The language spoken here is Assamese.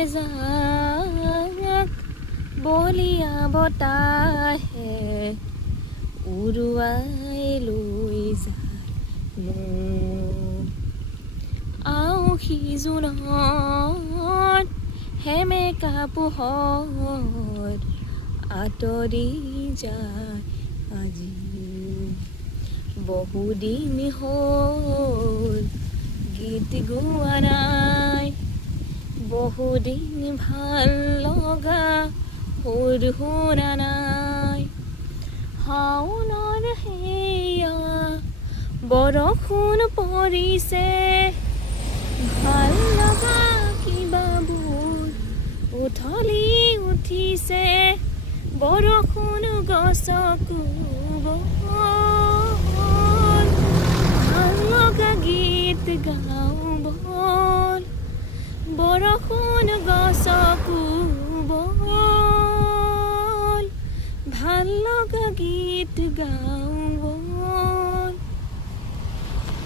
এজাক বলিয়া বতাহে উৰুৱাই লৈ যায় মোক আউসী জোনত সেমেকা পোহৰ আঁতৰি যায় আজি বহুদিন হ'ল গীত গোৱা নাই বহুদিন ভাল লগা সুৰ শুনা নাই শাওনৰ সেয়া বৰষুণ পৰিছে ভাল লগা কিবাবোৰ উঠলি উঠিছে বৰষুণ গছকো বল ভাল লগা গীত গাওঁ বল বৰষুণ গছকো বল ভাল লগা গীত গাওঁ